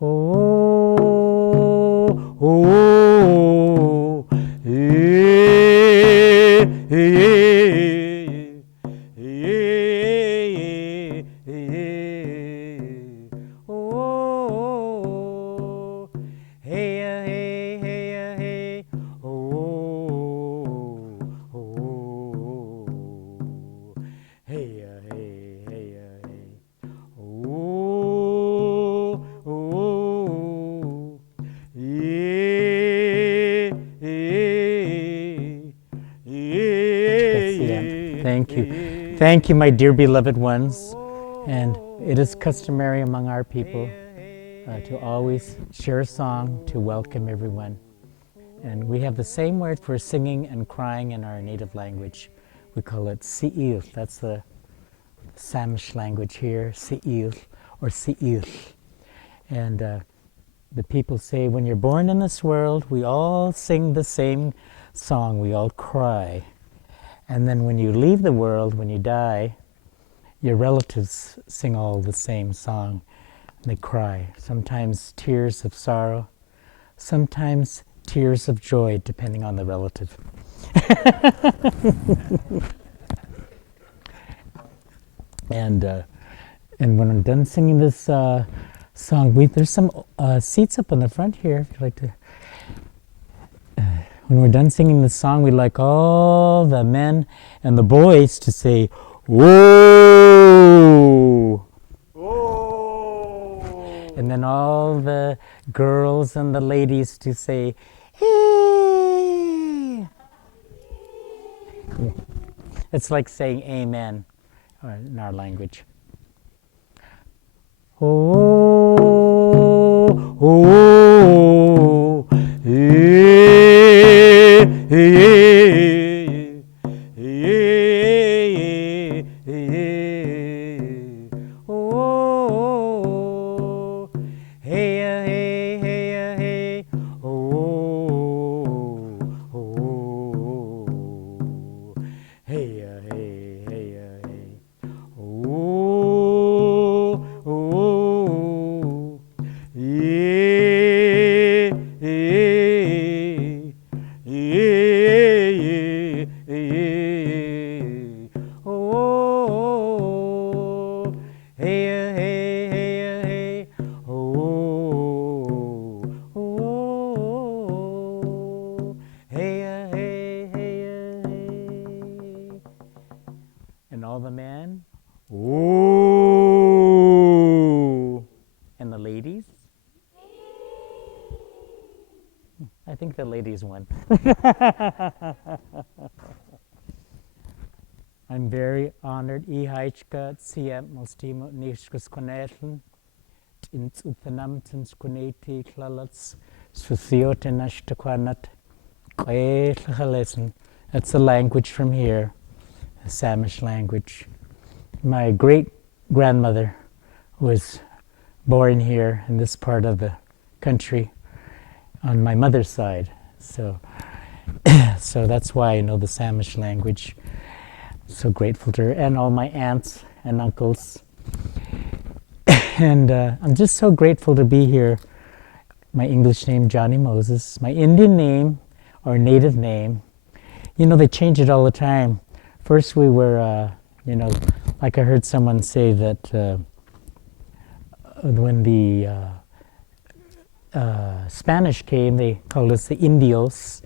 Oh, oh, yeah, yeah, yeah, yeah. Oh, hey, hey, hey, hey. Oh, oh, hey, hey, hey, hey. Oh, oh, yeah, yeah. Thank you. Thank you, my dear beloved ones. And it is customary among our people to always share a song to welcome everyone. And we have the same word for singing and crying in our native language. We call it si'il. That's the Samish language here, si'il or si'il. And the people say, when you're born in this world, we all sing the same song, we all cry. And then when you leave the world, when you die, your relatives sing all the same song. They cry. Sometimes tears of sorrow, sometimes tears of joy, depending on the relative. And when I'm done singing this song, there's some seats up on the front here if you'd like to. When we're done singing this song, we'd like all the men and the boys to say, "Whoa!" Oh. And then all the girls and the ladies to say, "Hey!" It's like saying amen in our language. Oh, oh, yeah, yeah, yeah, yeah. Oh, hey, hey, hey, hey. Oh, oh, hey, hey, hey, hey. Oh, oh, yeah, yeah, yeah, yeah. Oh, hey, hey, hey, hey. Oh, oh, hey, hey, hey, hey. And all the men, ooh. And the ladies? I think the ladies won. I'm very honored. Ihaichka tsiam mostimo nishkus konetlen ins utanamtens koneti klalats suthiote nashtakwanat kwetlhalesen. That's the language from here, the Samish language. My great-grandmother was born here in this part of the country on my mother's side. So that's why I know the Samish language. So grateful to her and all my aunts and uncles. And I'm just so grateful to be here. My English name, Johnny Moses. My Indian name, or native name, they change it all the time. First we were, like I heard someone say that when the Spanish came, they called us the Indios,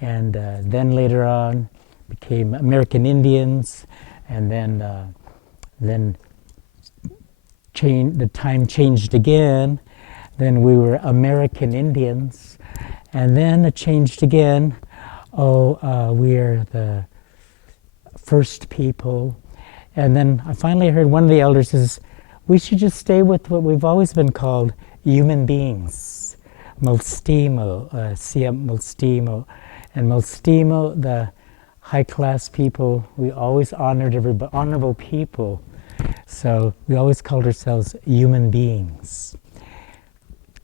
and then later on became American Indians, and then the time changed again. Then we were American Indians, and then it changed again. We're the first people. And then I finally heard one of the elders says, we should just stay with what we've always been called human beings. Molstimo, siam molstimo. And molstimo, the high-class people, we always honored everybody, honorable people. So we always called ourselves human beings.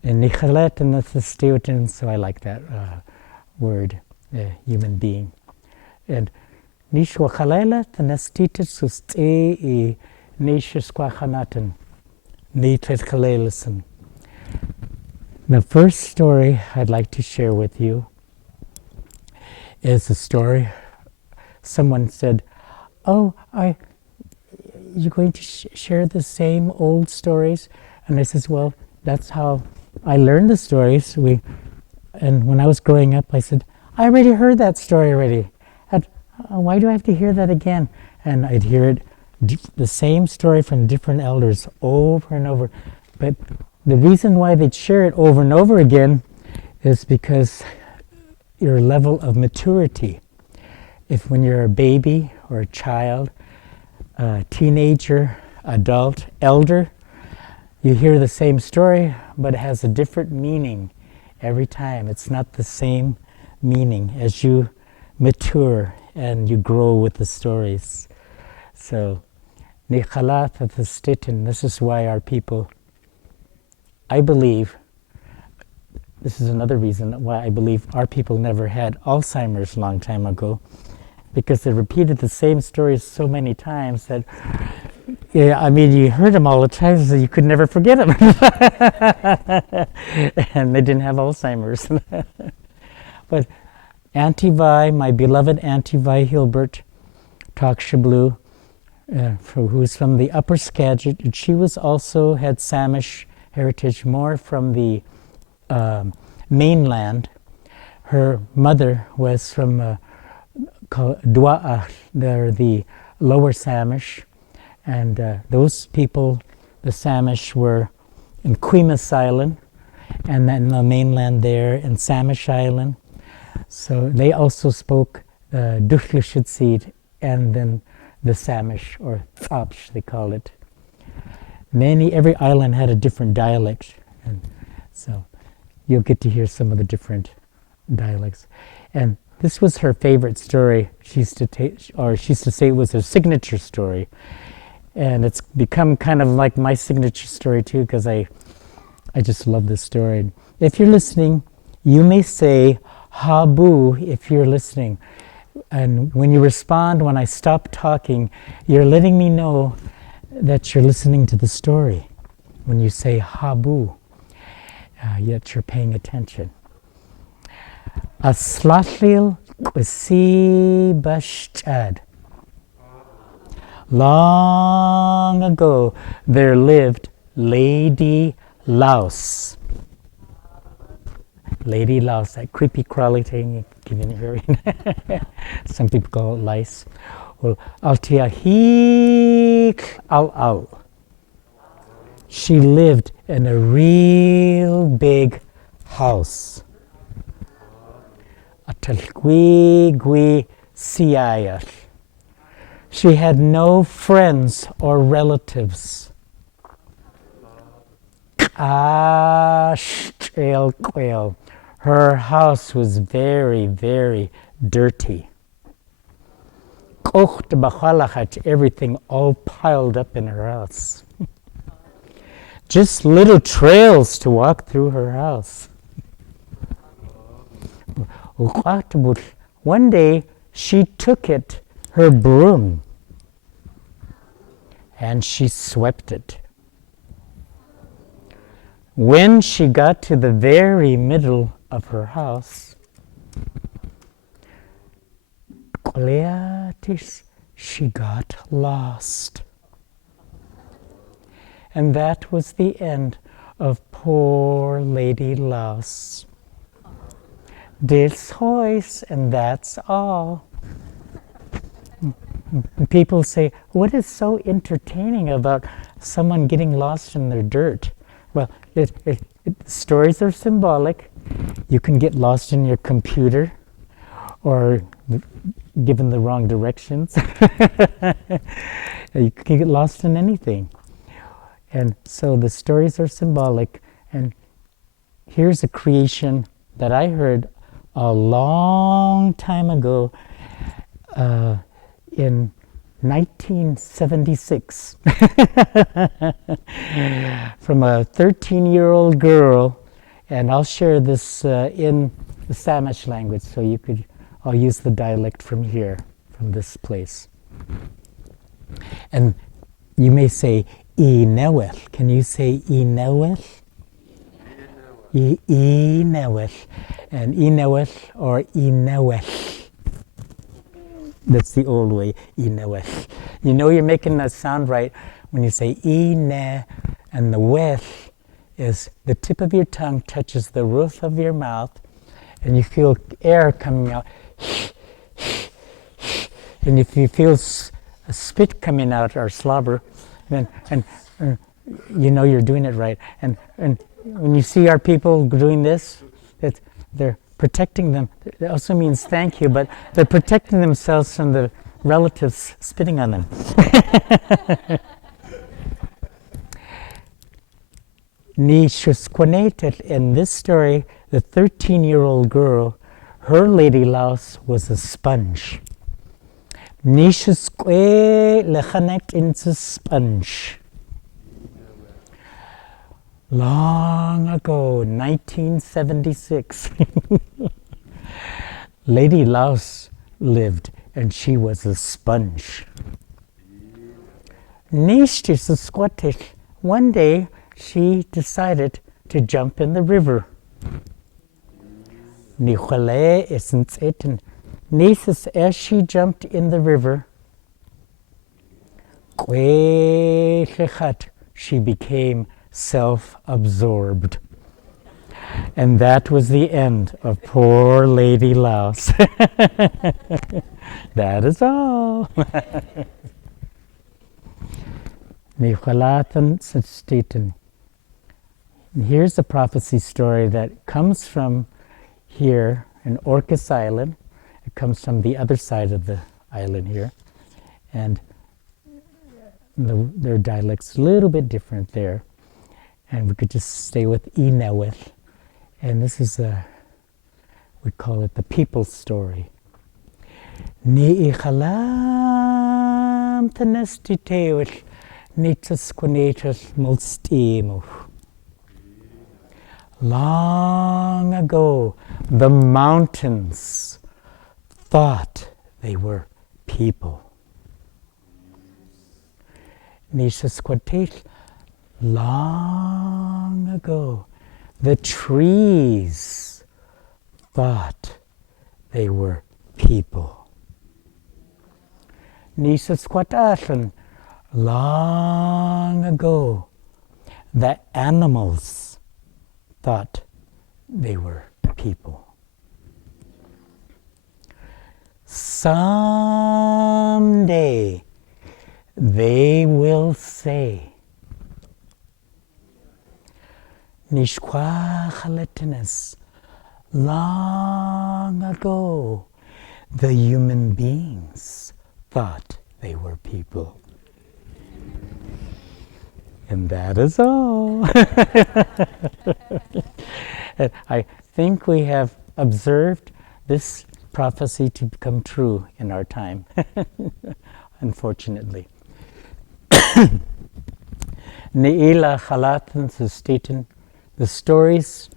And nichalet and that's the steotin, so I like that word, human being. And nishwa chalela tanastita suste nishas kwachanaten nitret chalelasen. The first story I'd like to share with you is a story. Someone said, "Oh, you're going to share the same old stories?" And I says, "Well, that's how I learned the stories." And when I was growing up, I said, "I already heard that story already. And, why do I have to hear that again?" And I'd hear it, the same story from different elders over and over. But the reason why they'd share it over and over again is because your level of maturity. If when you're a baby or a child, a teenager, adult, elder, you hear the same story, but it has a different meaning every time. It's not the same meaning as you mature and you grow with the stories. So, this is why our people, I believe, this is another reason why I believe our people never had Alzheimer's a long time ago, because they repeated the same stories so many times that, yeah, I mean, you heard them all the time, so you could never forget them. And they didn't have Alzheimer's. But Auntie Vi, my beloved Auntie Vi Hilbert, Takshablu, who's from the Upper Skagit, she was also had Samish heritage, more from the mainland. Her mother was from Dwa'a, they're the lower Samish, and those people, the Samish, were in Quemas Island, and then the mainland there in Samish Island. So they also spoke Duchlishitsid, and then the Samish, or Thapsh they call it. Every island had a different dialect, and so you'll get to hear some of the different dialects. And this was her favorite story. She used to say it was her signature story. And it's become kind of like my signature story too, because I just love this story. If you're listening, you may say Habu if you're listening. And when you respond, when I stop talking, you're letting me know that you're listening to the story. When you say Habu, yet you're paying attention. Aslathlil Kwasi Bashtad. Long ago, there lived Lady Laos. Lady Laos, that creepy crawly thing you can hear. Some people call it lice. Well, Altiahik Al. She lived in a real big house. Atalgui Siayah. She had no friends or relatives. Her house was very, very dirty. Everything all piled up in her house. Just little trails to walk through her house. One day she took her broom, and she swept it. When she got to the very middle of her house, she got lost. And that was the end of poor Lady Laos. This hoist, and that's all. And people say, what is so entertaining about someone getting lost in their dirt? Well, stories are symbolic. You can get lost in your computer or given the wrong directions. You can get lost in anything. And so the stories are symbolic. And here's a creation that I heard a long time ago in 1976 from a 13-year-old girl, and I'll share this in the Samish language, so I'll use the dialect from here, from this place. And you may say Inewel. Can you say Inewel? Ineweth. And Ineweth or Ineweth. That's the old way, Ineweth. You know you're making that sound right when you say Ine, and the weth is the tip of your tongue touches the roof of your mouth, and you feel air coming out. And if you feel a spit coming out or slobber, then you know you're doing it right. And when you see our people doing this, they're protecting them. It also means thank you, but they're protecting themselves from the relatives spitting on them. In this story, the 13-year-old girl, her lady Laos was a sponge. Into sponge. Long ago, 1976, Lady Laos lived, and she was a sponge. One day, she decided to jump in the river. As she jumped in the river, she became self-absorbed. And that was the end of poor Lady Laos. That is all. And here's a prophecy story that comes from here in Orcas Island. It comes from the other side of the island here. And their dialect's a little bit different there. And we could just stay with Inewith. And this is we call it the people's story. Ni ichalam tenestitewith nitasquanetus mulstemo. Long ago, the mountains thought they were people. Long ago, the trees thought they were people. Long ago, the animals thought they were people. Someday they will say, long ago the human beings thought they were people. And that is all. I think we have observed this prophecy to become true in our time, unfortunately. Ne'ila Chalatan Sustitan, the stories,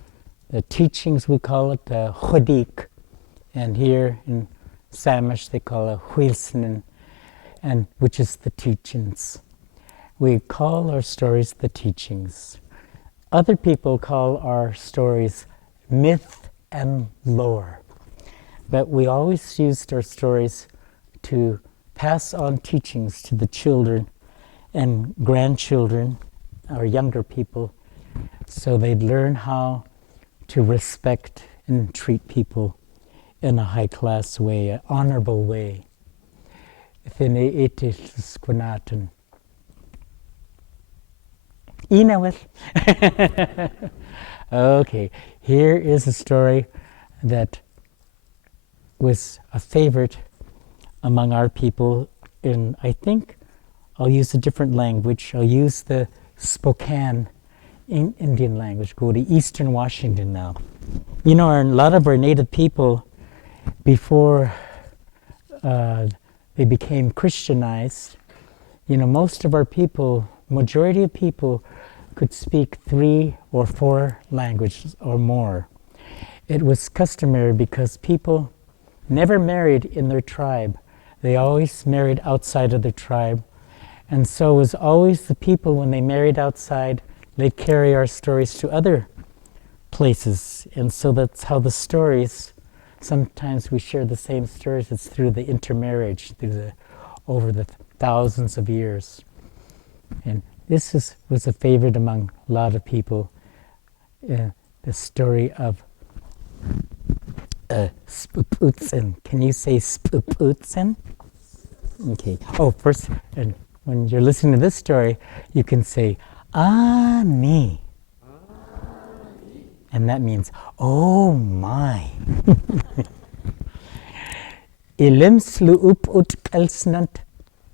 the teachings, we call it the Chodik, and here in Samish they call it Huilsenen, and which is the teachings. We call our stories the teachings. Other people call our stories myth and lore. But we always used our stories to pass on teachings to the children and grandchildren, our younger people, so they'd learn how to respect and treat people in a high-class way, an honorable way. Okay, here is a story that was a favorite among our people in, I think, I'll use a different language. I'll use the Spokane Indian language. Go to Eastern Washington now. You know, a lot of our native people, before they became Christianized, you know, most of our people, majority of people, could speak 3 or 4 languages or more. It was customary because people never married in their tribe. They always married outside of their tribe. And so it was always the people, when they married outside, they'd carry our stories to other places. And so that's how the stories, sometimes we share the same stories. It's through the intermarriage, over the thousands of years. And this was a favorite among a lot of people, the story of Spuputsen. Can you say Spuputsen? Okay. Oh, first, and when you're listening to this story, you can say Ani. And that means, oh my. Ilim sluup ut kelsnant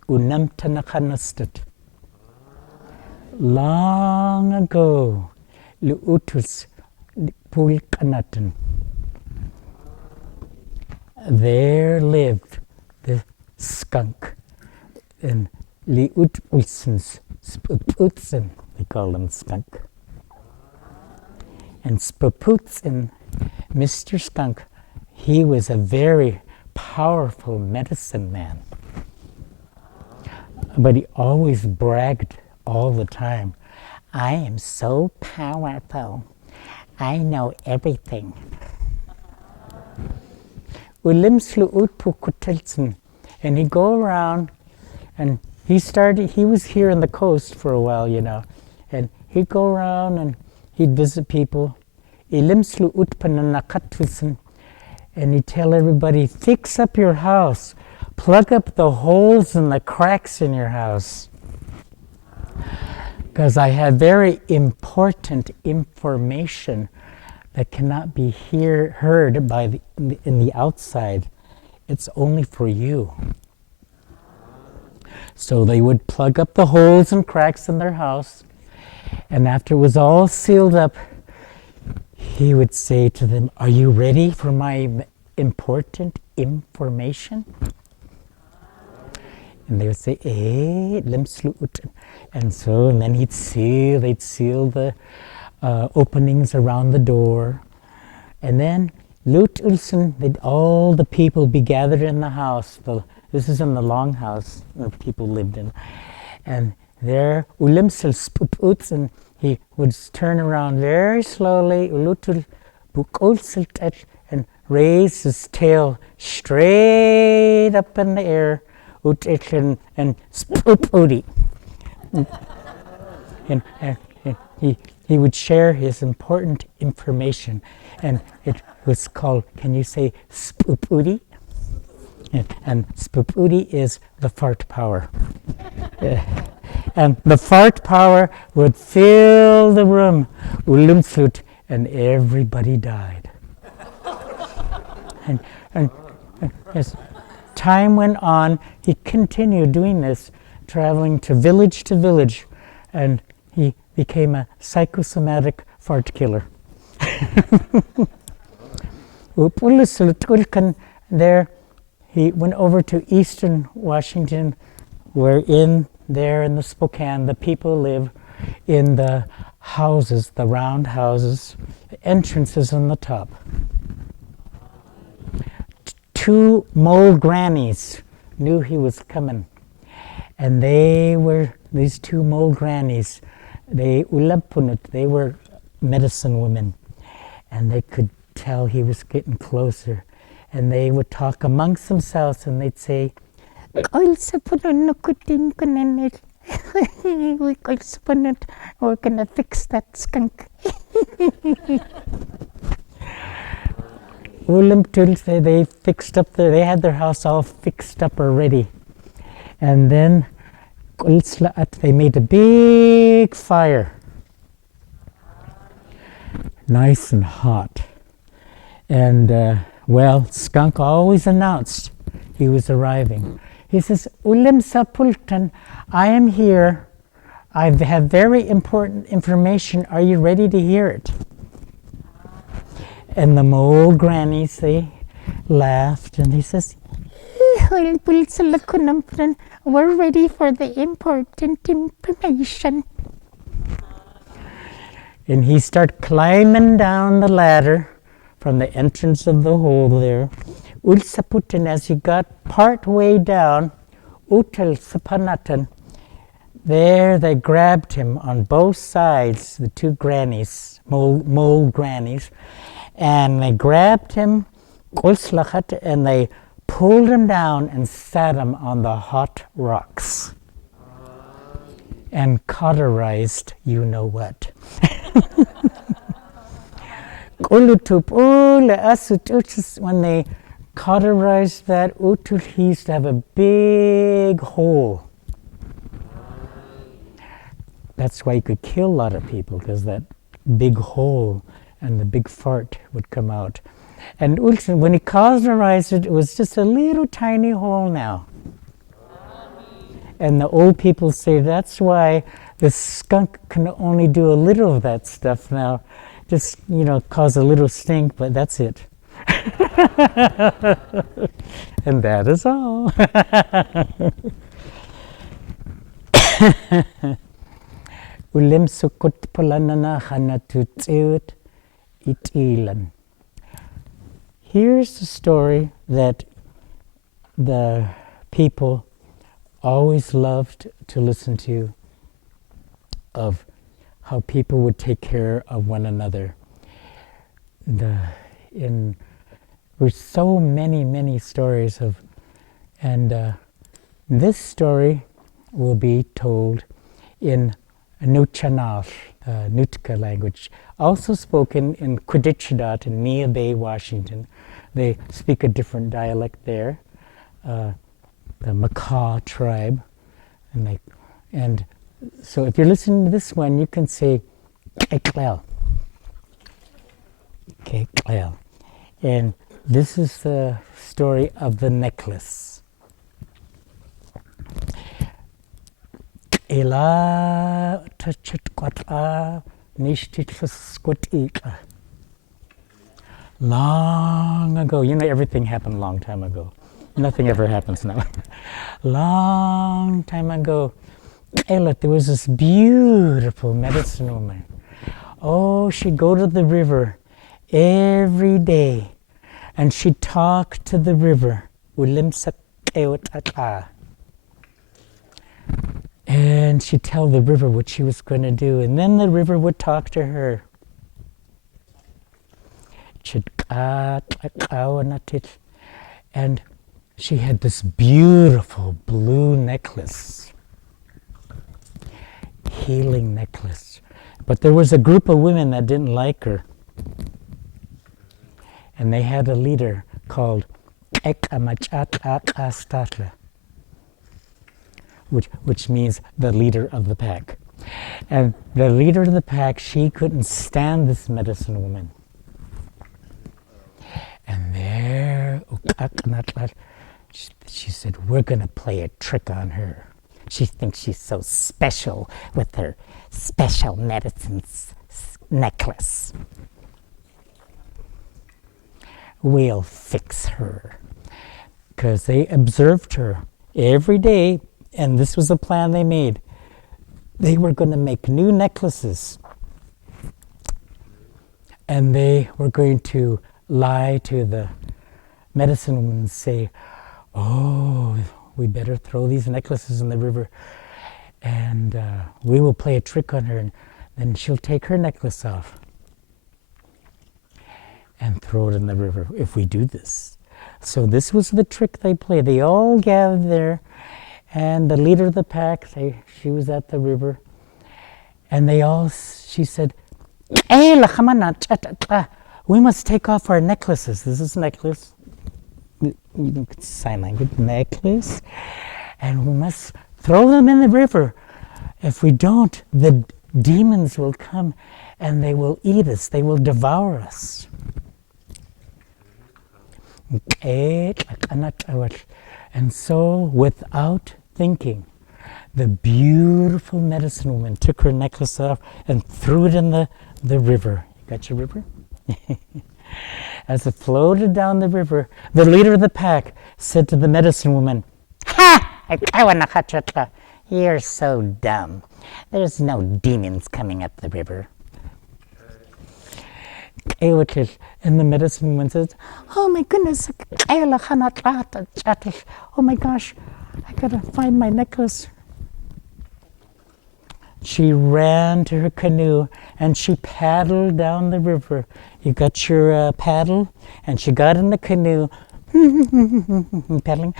unam tanakanastat. Long ago, luutus pulkanatan. There lived the skunk, and liut ulsens spuputsen, they call them skunk. And Spuputsen, Mr. Skunk, he was a very powerful medicine man. But he always bragged all the time, I am so powerful. I know everything. And he'd go around, and he was here on the coast for a while, and he'd go around and he'd visit people. And he'd tell everybody, fix up your house. Plug up the holes and the cracks in your house. Because I have very important information that cannot be heard in the outside. It's only for you. So they would plug up the holes and cracks in their house. And after it was all sealed up, he would say to them, are you ready for my important information? And they would say, and then they'd seal the openings around the door. And then all the people be gathered in the house. This is in the longhouse that people lived in. And there, and he would turn around very slowly, and raise his tail straight up in the air, and spupudi. And he would share his important information, and it was called, can you say spupudi? And spupudi is the fart power. And the fart power would fill the room, and everybody died. And as time went on, he continued doing this, traveling to village, and he became a psychosomatic fart killer. There, he went over to eastern Washington, where there in the Spokane, the people live in the houses, the round houses, entrances on the top. Two mole grannies knew he was coming, and these two mole grannies, they were medicine women, and they could tell he was getting closer, and they would talk amongst themselves, and they'd say, we're gonna fix that skunk. They fixed up they had their house all fixed up already. And then they made a big fire. Nice and hot. And Skunk always announced he was arriving. He says, Ulim Sapultan, I am here. I have very important information. Are you ready to hear it? And the mole grannies, they laughed, and he says, we're ready for the important information. And he started climbing down the ladder from the entrance of the hole there. Ulsaputin, as he got part way down, Utal Sapanatan, there they grabbed him on both sides, the two grannies, mole grannies, and they grabbed him, and they pulled him down and sat him on the hot rocks and cauterized you know what. When they cauterized that, he used to have a big hole. That's why you could kill a lot of people, because that big hole and the big fart would come out. And when he cauterized it, it was just a little tiny hole now. And the old people say that's why the skunk can only do a little of that stuff now. Just, cause a little stink, but that's it. And that is all. Ulem sukut polanana hanatut itilan. Here's the story that the people always loved to listen to, of how people would take care of one another. There's so many stories of, and this story will be told in Nuchanal, Nootka language, also spoken in Quiddichadot in Nia Bay, Washington. They speak a different dialect there, the Macaw tribe, and so if you're listening to this one, you can say Keklel. Keklel. And this is the story of the necklace. Ela tachit kwatla nishtit. Long ago, everything happened a long time ago. Nothing ever happens now. Long time ago, there was this beautiful medicine woman. Oh, she'd go to the river every day, and she'd talk to the river. And she'd tell the river what she was going to do, and then the river would talk to her. And she had this beautiful blue necklace, healing necklace. But there was a group of women that didn't like her. And they had a leader called which means the leader of the pack. And the leader of the pack, she couldn't stand this medicine woman. And there, she said, we're going to play a trick on her. She thinks she's so special with her special medicine necklace. We'll fix her. Because they observed her every day, and this was the plan they made. They were going to make new necklaces. And they were going to lie to the medicine woman and say, oh, we better throw these necklaces in the river, and we will play a trick on her, and then she'll take her necklace off and throw it in the river if we do this. So this was the trick they played. They all gathered there, and the leader of the pack, she was at the river, and she said, we must take off our necklaces. This is necklace. Sign language, necklace. And we must throw them in the river. If we don't, the demons will come and they will eat us. They will devour us. And so, without thinking, the beautiful medicine woman took her necklace off and threw it in the river. You got your river? As it floated down the river, the leader of the pack said to the medicine woman, "Ha! You're so dumb. There's no demons coming up the river." And the medicine woman says, "Oh my goodness, oh my gosh, I gotta find my necklace." She ran to her canoe and she paddled down the river. You got your paddle? And she got in the canoe, paddling,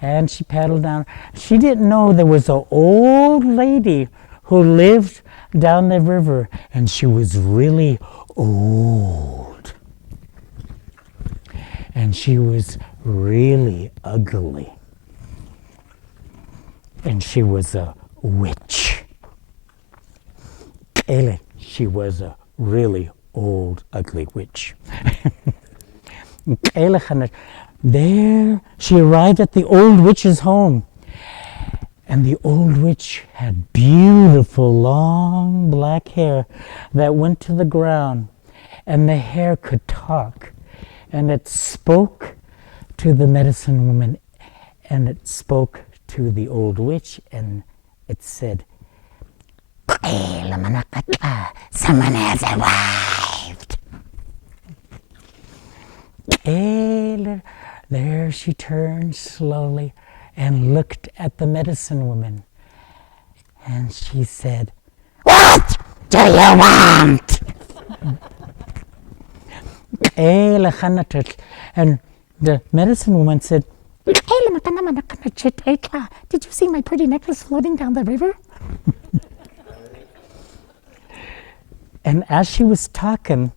and she paddled down. She didn't know there was an old lady who lived down the river, and she was really old. And she was really ugly. And she was a witch. She was a really old, ugly witch. There, she arrived at the old witch's home. And the old witch had beautiful, long, black hair that went to the ground. And the hair could talk. And it spoke to the medicine woman. And it spoke to the old witch. And it said, someone has arrived. There she turned slowly and looked at the medicine woman. And she said, "What do you want?" And the medicine woman said, "Did you see my pretty necklace floating down the river?" And as she was talking,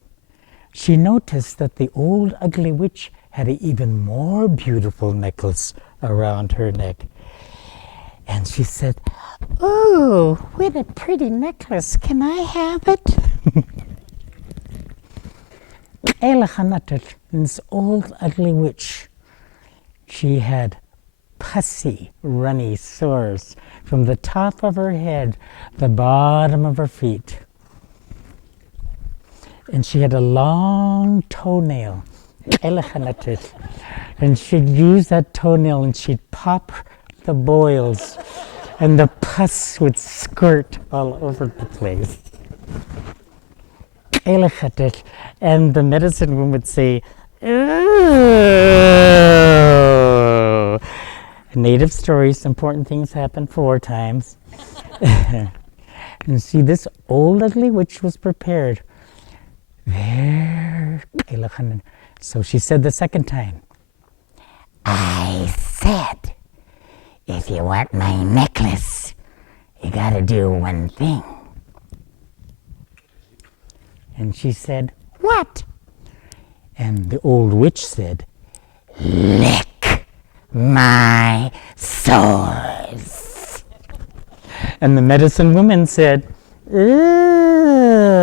she noticed that the old ugly witch had an even more beautiful necklace around her neck. And she said, "Oh, what a pretty necklace. Can I have it?" This old ugly witch, she had pussy, runny sores from the top of her head, the bottom of her feet. And she had a long toenail. And she'd use that toenail and she'd pop the boils and the pus would squirt all over the place. And the medicine woman would say, "Ooh." Native stories, important things happen 4 times. And see, this old ugly witch was prepared. There. So she said the second time, "I said, if you want my necklace, you gotta do one thing." And she said, "What?" And the old witch said, "Lick my sores." And the medicine woman said, "Ooh."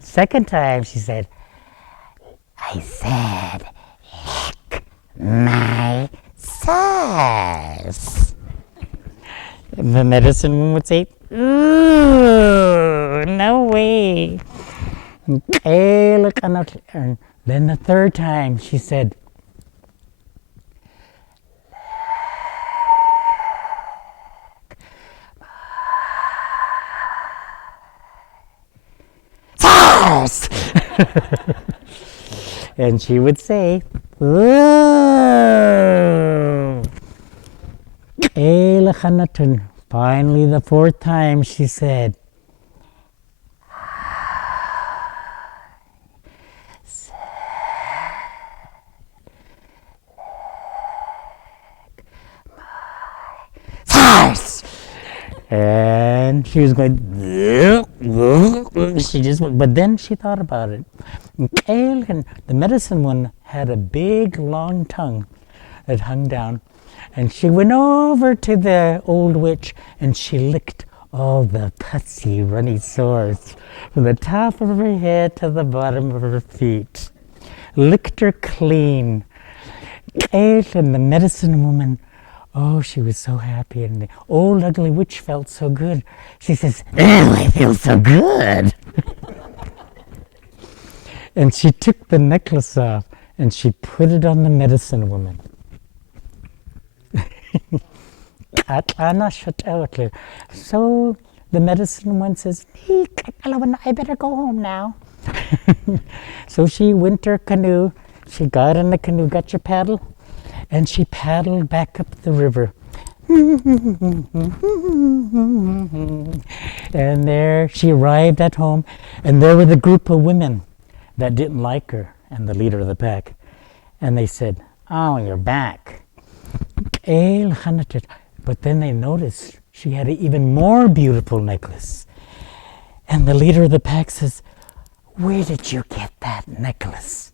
Second time she said, "I said, lick my sores." And the medicine woman would say, "Ooh, no way." And then the third time she said, "Sores." And she would say, "Ooh." Finally, the fourth time she said, "Sores." And she was going, she just went, but then she thought about it. And the medicine one had a big, long tongue that hung down. And she went over to the old witch and she licked all the pussy, runny sores from the top of her head to the bottom of her feet. Licked her clean. And the medicine woman, oh, she was so happy. And the old ugly witch felt so good. She says, "Oh, I feel so good." And she took the necklace off and she put it on the medicine woman. So the medicine woman says, "I better go home now." So she went to her canoe. She got in the canoe, got your paddle, and she paddled back up the river. And there she arrived at home, and there were the group of women that didn't like her and the leader of the pack. And they said, "Oh, you're back." But then they noticed she had an even more beautiful necklace. And the leader of the pack says, "Where did you get that necklace?"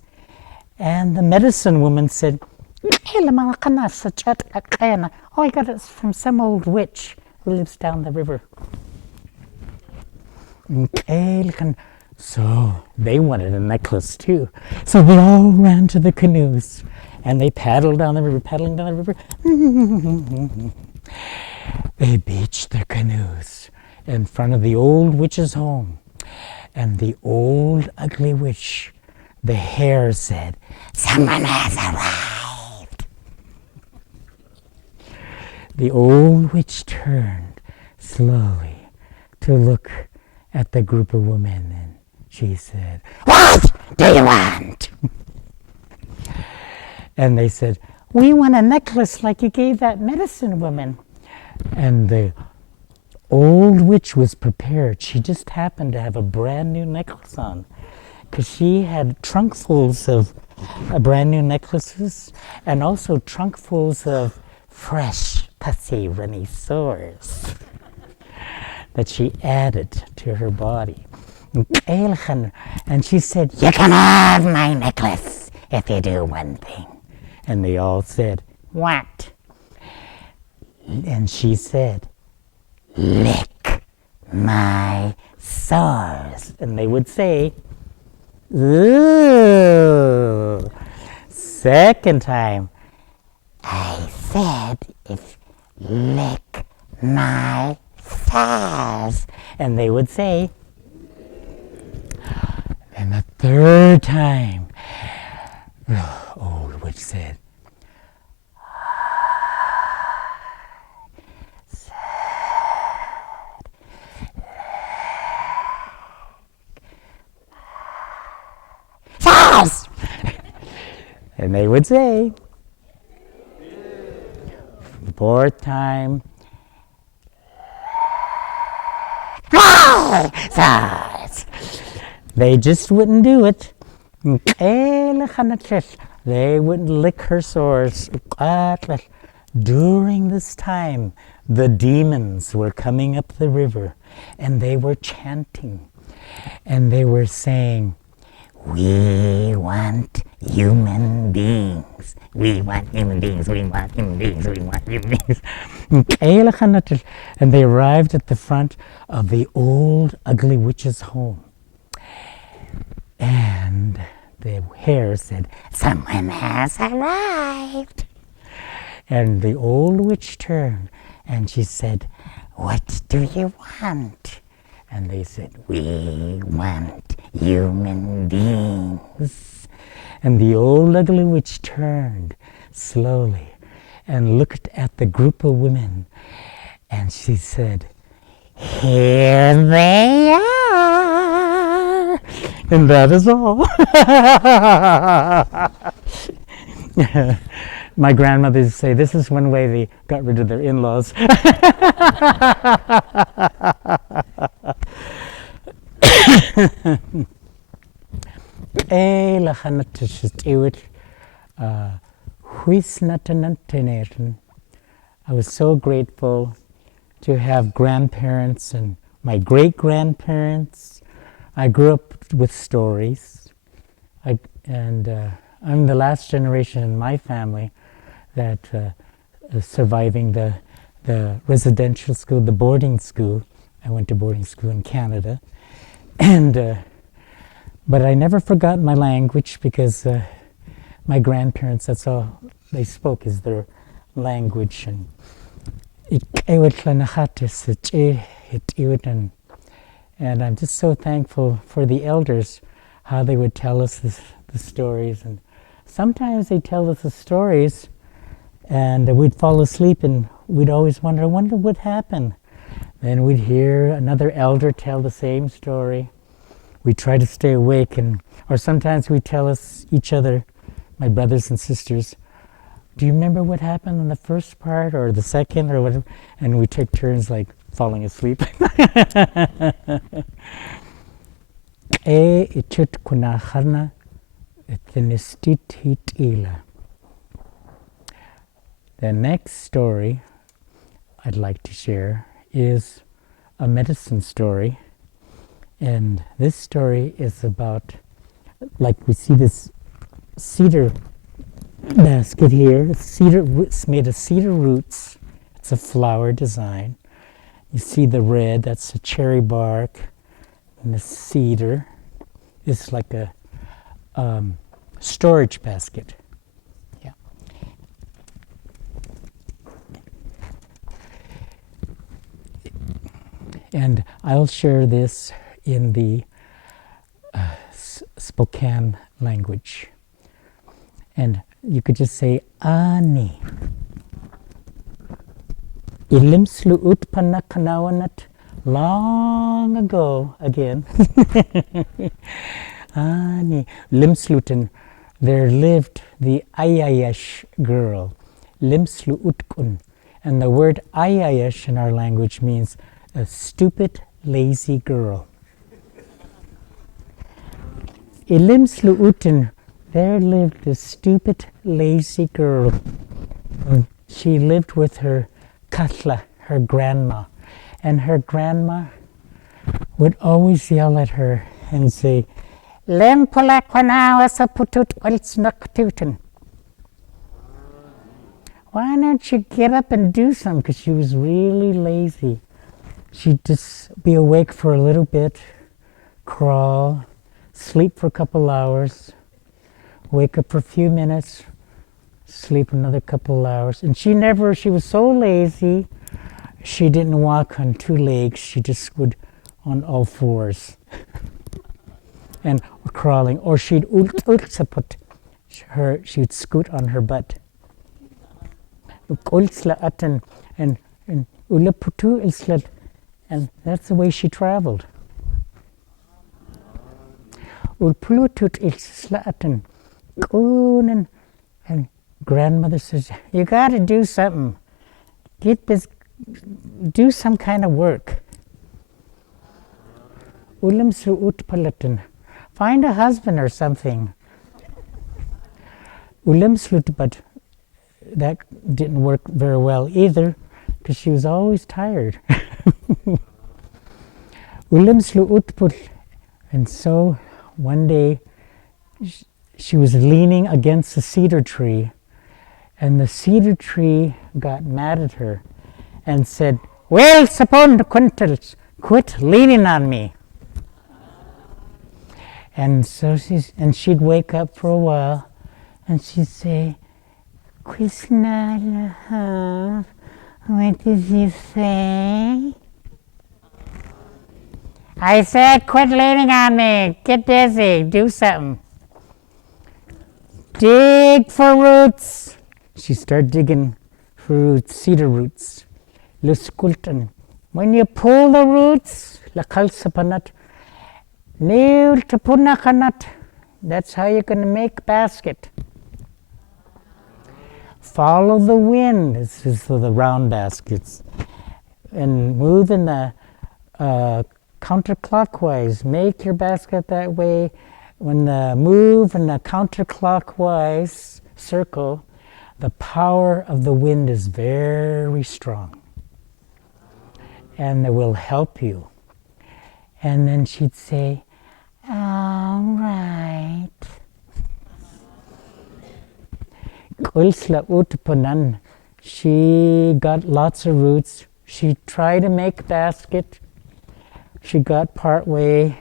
And the medicine woman said, "Oh, I got it from some old witch who lives down the river." So they wanted a necklace too. So they all ran to the canoes and they paddled down the river, paddling down the river. They beached their canoes in front of the old witch's home. And the old ugly witch, the hare, said, "Someone has arrived." The old witch turned slowly to look at the group of women, and she said, "What do you want?" And they said, "We want a necklace like you gave that medicine woman." And the old witch was prepared. She just happened to have a brand new necklace on, because she had trunkfuls of brand new necklaces and also trunkfuls of fresh, pussy, runny sores that she added to her body. And she said, "You can have my necklace if you do one thing." And they all said, "What?" And she said, "Lick my sores." And they would say, "Ooh." Second time, "I said, if lick my sores." And they would say, and the third time, the old witch said, "Sores." And they would say, the fourth time, "Sores." They just wouldn't do it. They wouldn't lick her sores. During this time, the demons were coming up the river, and they were chanting, and they were saying, "We want human beings. We want human beings. We want human beings. We want human beings." And they arrived at the front of the old ugly witch's home. And the hare said, "Someone has arrived." And the old witch turned and she said, "What do you want?" And they said, "We want human beings." And the old ugly witch turned slowly and looked at the group of women, and she said, "Here they are." And that is all. My grandmothers say this is one way they got rid of their in-laws. I was so grateful to have grandparents and my great-grandparents. I grew up with stories, and I'm the last generation in my family that surviving the residential school, the boarding school. I went to boarding school in Canada, and but I never forgot my language, because my grandparents, that's all they spoke, is their language. And I'm just so thankful for the elders, how they would tell us the stories. And sometimes they tell us the stories and we'd fall asleep, and we'd always wonder, I wonder what happened. Then we'd hear another elder tell the same story. We'd try to stay awake, or sometimes we'd tell each other, my brothers and sisters, Do you remember what happened in the first part or the second or whatever? And we took turns like falling asleep. E ichut kunahana etinistit hit ila. The next story I'd like to share is a medicine story. And this story is about, like we see this cedar basket here. It's made of cedar roots. It's a flower design. You see the red, that's the cherry bark. And the cedar is like a storage basket. Yeah. And I'll share this in the Spokane language. And you could just say, Ani. Ilimslu utpana kanawanat. Long ago, again. Ani. Limsluten. There lived the Ayayash girl. Limslu utkun. And the word Ayayash in our language means a stupid, lazy girl. Ilimslu uten. There lived this stupid, lazy girl. She lived with her Katla, her grandma. And her grandma would always yell at her and say, Lempula kwanawasa putut olsnaktuten. Why don't you get up and do something? Because she was really lazy. She'd just be awake for a little bit, crawl, sleep for a couple hours, wake up for a few minutes, sleep another couple hours. And she was so lazy, she didn't walk on two legs, she just would on all fours. And crawling, or she'd she'd scoot on her butt. And that's the way she traveled. And grandmother says, you got to do something. Do some kind of work. Find a husband or something. But that didn't work very well either, because she was always tired. And so one day she was leaning against a cedar tree, and the cedar tree got mad at her and said, well, upon the quintals, quit leaning on me. And so she'd wake up for a while and she'd say, Krishna, what did you say? I said, quit leaning on me, get busy, do something. Dig for roots. She started digging for roots, cedar roots. When you pull the roots, that's how you're going to make basket. Follow the wind. This is for the round baskets. And move in the counterclockwise. Make your basket that way. When the move in the counterclockwise circle, the power of the wind is very strong. And it will help you. And then she'd say, all right. She got lots of roots. She tried to make basket. She got part way.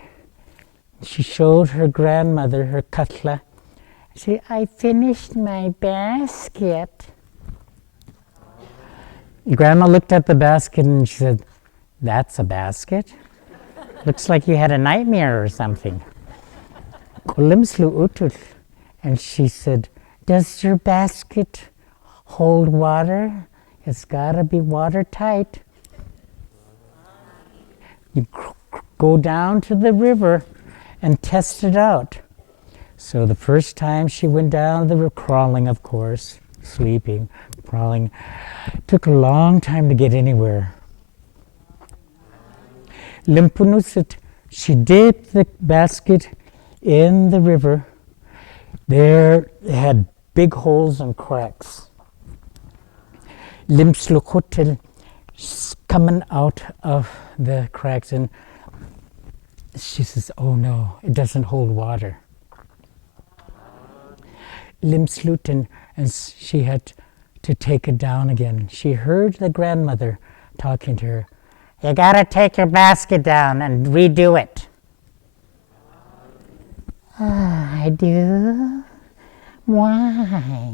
She showed her grandmother, her Katla. She said, I finished my basket. Grandma looked at the basket and she said, that's a basket? Looks like you had a nightmare or something. And she said, does your basket hold water? It's gotta be watertight. You go down to the river and test it out. So the first time she went down the river, crawling of course, sleeping, crawling. Took a long time to get anywhere. Limpunusit, she dipped the basket in the river. There it had big holes and cracks. Limslukutil coming out of the cracks, and she says, oh no, it doesn't hold water. Limsluten, and she had to take it down again. She heard the grandmother talking to her. You gotta take your basket down and redo it. I do? Why?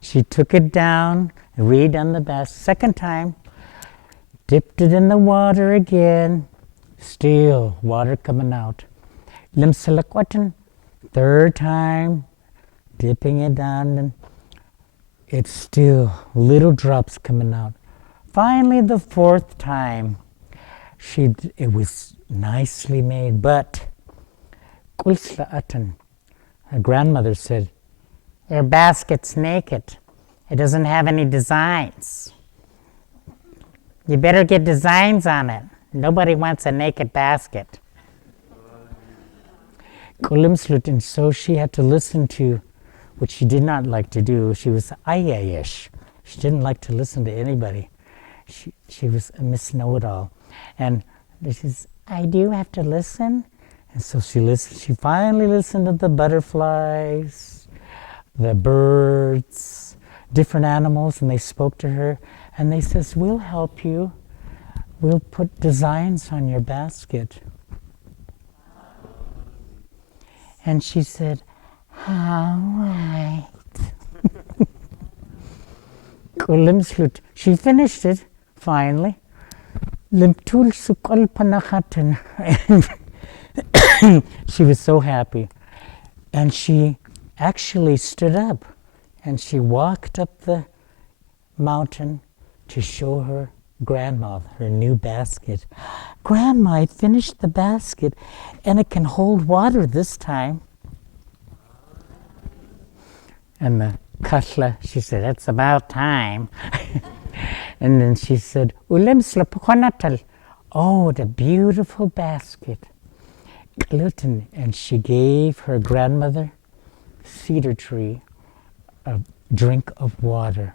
She took it down, redone the basket. Second time, dipped it in the water again. Still water coming out. Limsalakwatin, third time, dipping it down, and it's still little drops coming out. Finally, the fourth time, it was nicely made, but her grandmother said, your basket's naked. It doesn't have any designs. You better get designs on it. Nobody wants a naked basket. And so she had to listen to what she did not like to do. She was ayayish. She didn't like to listen to anybody. She was a Miss Know-It-All. And she says, I do have to listen. And so she listened. She finally listened to the butterflies, the birds, different animals, and they spoke to her. And they says, we'll help you. We'll put designs on your basket. And she said, all right. She finished it, finally. She was so happy. And she actually stood up and she walked up the mountain to show her grandma her new basket. Grandma, I finished the basket and it can hold water this time. And the Kashla, she said, it's about time. And then she said, oh, the beautiful basket. And she gave her grandmother, cedar tree, a drink of water.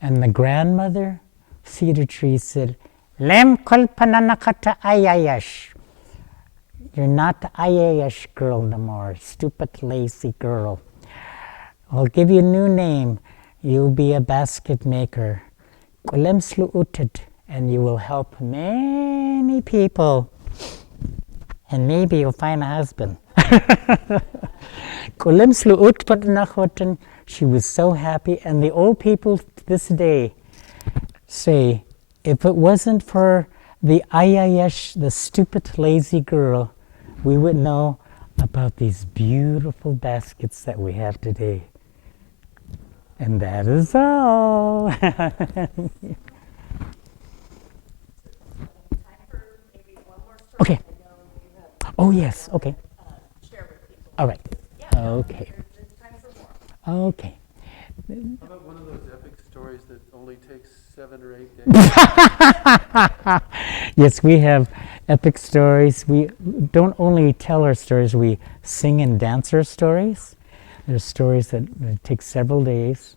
And the grandmother, cedar tree, said, Lem kolpananakata ayayash. You're not the ayayash girl no more, stupid, lazy girl. I'll give you a new name. You'll be a basket maker. And you will help many people. And maybe you'll find a husband. She was so happy. And the old people to this day say, if it wasn't for the ayayesh, the stupid, lazy girl, we would know about these beautiful baskets that we have today. And that is all. Okay. Oh, yes. Okay. All right. Okay. Okay. How about one of those epic stories that only takes 7 or 8 days? Yes, we have epic stories. We don't only tell our stories, we sing and dance our stories. There's stories that take several days.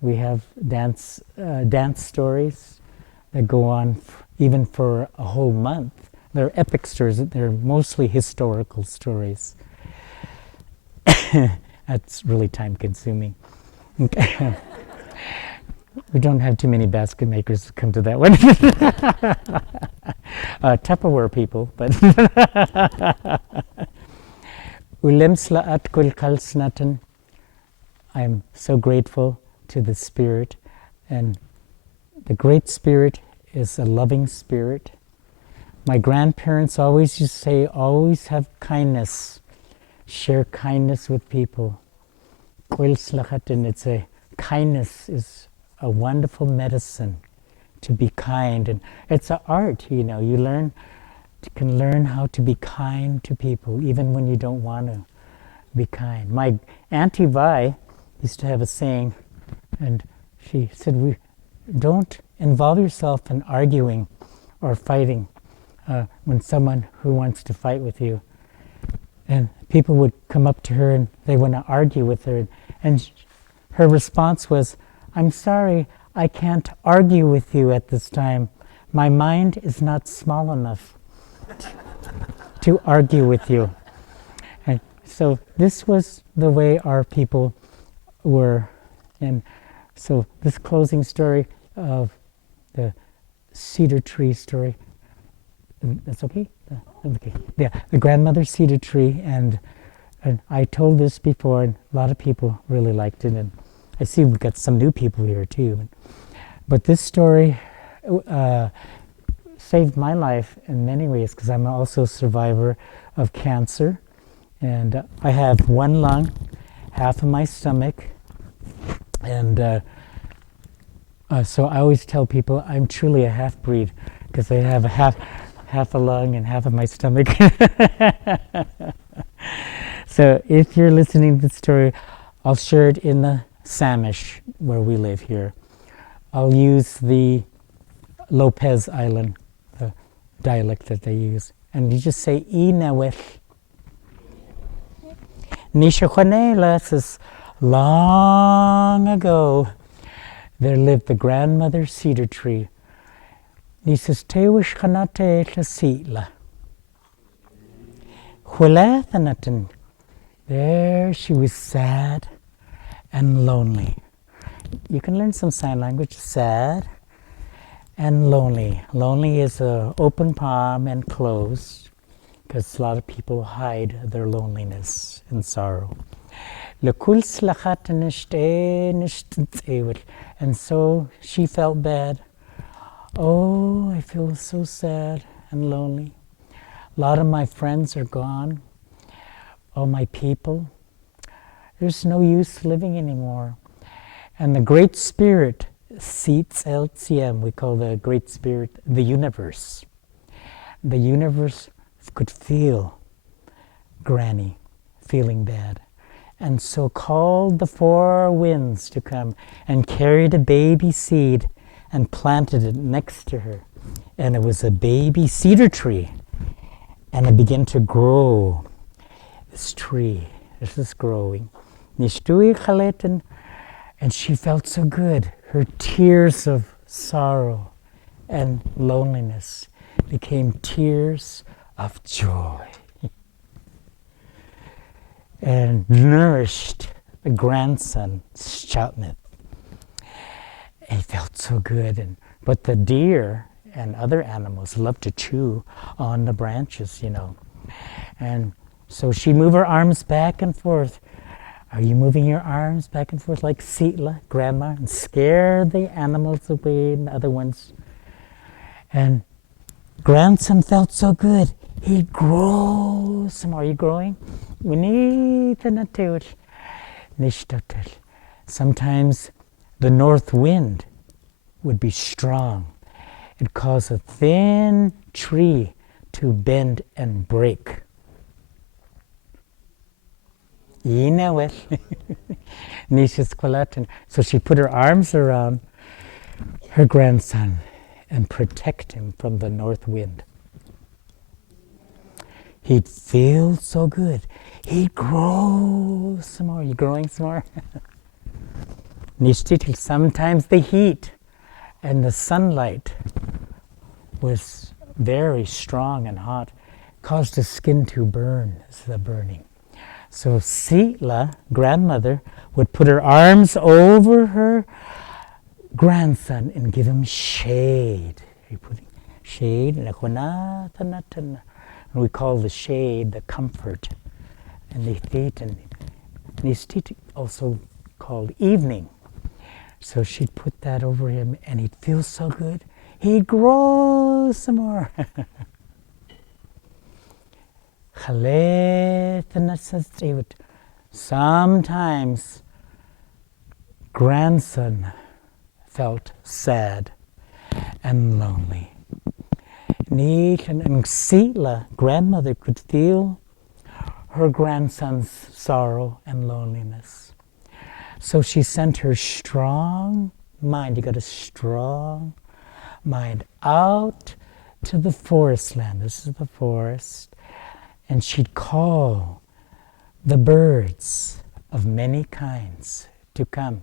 We have dance stories that go on even for a whole month. They're epic stories. They're mostly historical stories. That's really time consuming. Okay. We don't have too many basket makers come to that one. Tupperware people, but I'm so grateful to the Spirit, and the Great Spirit is a loving Spirit. My grandparents always used to say, always have kindness, share kindness with people. Kindness is a wonderful medicine, to be kind, and it's an art. You can learn how to be kind to people even when you don't want to be kind. My Auntie Vi used to have a saying, And she said, don't involve yourself in arguing or fighting when someone who wants to fight with you. And people would come up to her and they want to argue with her. And her response was, I'm sorry, I can't argue with you at this time. My mind is not small enough to argue with you. And so this was the way our people were. And so this closing story of the cedar tree story, that's okay? Okay. Yeah, the grandmother cedar tree, and I told this before, and a lot of people really liked it, and I see we've got some new people here too. But this story saved my life in many ways, because I'm also a survivor of cancer, and I have one lung, half of my stomach, and so I always tell people I'm truly a half-breed, because I have half a lung and half of my stomach. So if you're listening to the story, I'll share it in the Samish, where we live here. I'll use the Lopez Island, the dialect that they use. And you just say, Inaweth. Nishakwanela says, long ago, there lived the grandmother cedar tree. Nisus tewish kanate la sitla. Hulathanatan. There she was sad and lonely. You can learn some sign language. Sad and lonely. Lonely is open palm and closed, because a lot of people hide their loneliness and sorrow. And so she felt bad. Oh, I feel so sad and lonely. A lot of my friends are gone. All my people. There's no use living anymore. And the Great Spirit, Seats LCM, we call the Great Spirit the universe. The universe could feel Granny feeling bad, and so called the four winds to come and carried a baby seed and planted it next to her. And it was a baby cedar tree. And it began to grow. This tree, this is growing. And she felt so good. Her tears of sorrow and loneliness became tears of joy. And nourished the grandson, Shoutnith. He felt so good. But the deer and other animals love to chew on the branches, you know. And so she moved her arms back and forth. Are you moving your arms back and forth like Sitla, grandma, and scare the animals away and the other ones? And grandson felt so good. He'd grow some more. Are you growing? Sometimes the north wind would be strong. It caused a thin tree to bend and break. So she put her arms around her grandson and protect him from the north wind. He'd feel so good. He'd grow some more. You growing some more? Sometimes the heat and the sunlight was very strong and hot, caused the skin to burn. This is the burning. So Sitla, grandmother, would put her arms over her grandson and give him shade. Shade, and we call the shade the comfort. And Nistit also called evening. So she'd put that over him, and he'd feel so good. He'd grow some more. Sometimes grandson felt sad and lonely. And Sitla, grandmother, could feel her grandson's sorrow and loneliness. So she sent her strong mind, you got a strong mind, out to the forest land. This is the forest. And she'd call the birds of many kinds to come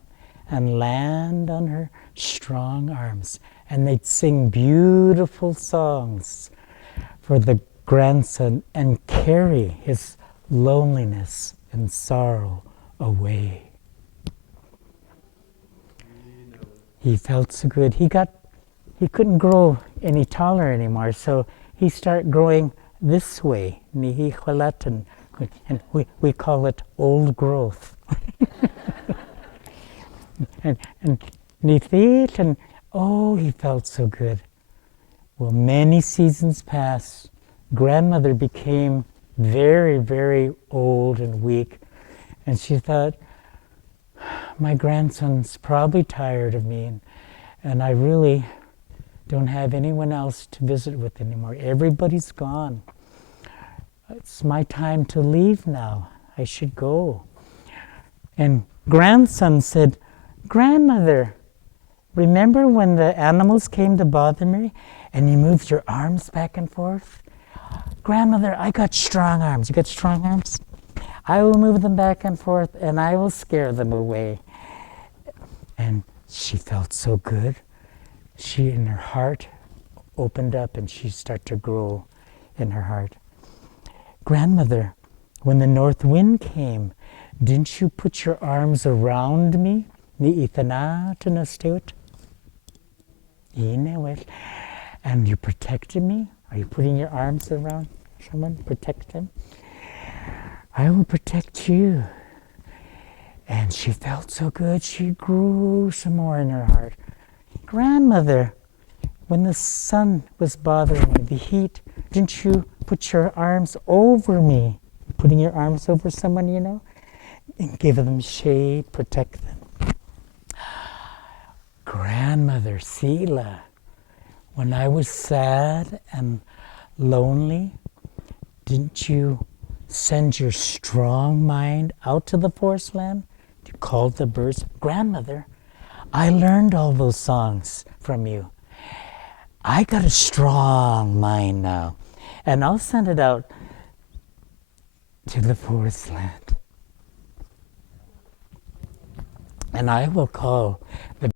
and land on her strong arms. And they'd sing beautiful songs for the grandson and carry his loneliness and sorrow away. He felt so good. He couldn't grow any taller anymore, so he started growing this way. And we call it old growth. and oh, he felt so good. Well, many seasons passed. Grandmother became very, very old and weak, and she thought, my grandson's probably tired of me, and I really don't have anyone else to visit with anymore. Everybody's gone. It's my time to leave now. I should go. And grandson said, Grandmother, remember when the animals came to bother me and you moved your arms back and forth? Grandmother, I got strong arms. You got strong arms? I will move them back and forth and I will scare them away. And she felt so good. She, in her heart, opened up and she started to grow in her heart. Grandmother, when the north wind came, didn't you put your arms around me? And you protected me? Are you putting your arms around someone? Protect them? I will protect you. And she felt so good, she grew some more in her heart. Grandmother, when the sun was bothering me, the heat, didn't you put your arms over me? Putting your arms over someone, you know, and give them shade, protect them. Grandmother Sila, when I was sad and lonely, didn't you send your strong mind out to the forest land to call the birds? Grandmother, I learned all those songs from you. I got a strong mind now, and I'll send it out to the forest land. And I will call the